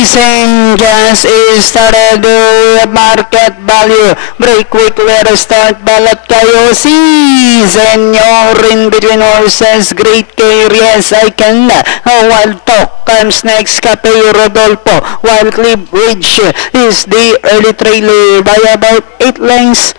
racing gas is started with market value. Break quick where start balat kayo. Si Senyor in between horses. Great care, yes I can. Wild Talk comes next. Cafe Rodolfo. Wild Cliff Ridge is the early trailer by about 8 lengths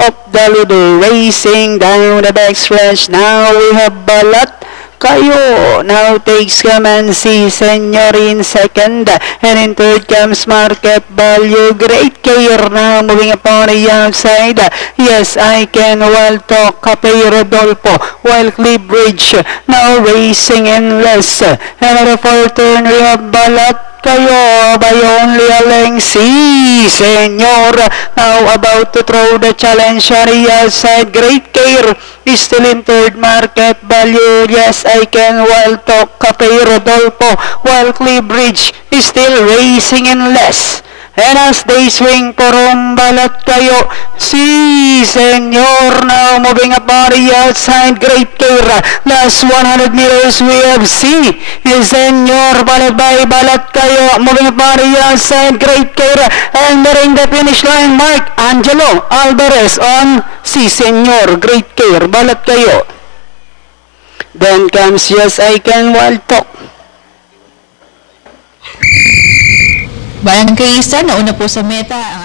of the leader. Racing down the backstretch. Now we have balat kayo. Now takes command si Senyor in second, and in third comes market value. Great care now moving upon the outside. Yes I can. Wild Talk, Cafe Rodolfo, Wild Cliff Bridge now racing in less. Another 4 turn we have balat kayo by only a length. Si Senyor now about to throw the challenge on the outside. Great care is still in third, market value. Yes I can. Wild Talk, Cafe Rodolfo, Wild Cliff Bridge is still racing in less. And as they swing from balat kayo, si Senyor now moving up on the outside. Great care. Last 100 meters we have si Senyor followed by balat kayo moving up on the outside. Great care. And nearing the finish line, Mark Angelo Alvarez on si Senyor. Great care. Balat kayo. Then comes Yes I Can, Wild Talk. Bayan kay Isa, nauna po sa meta ang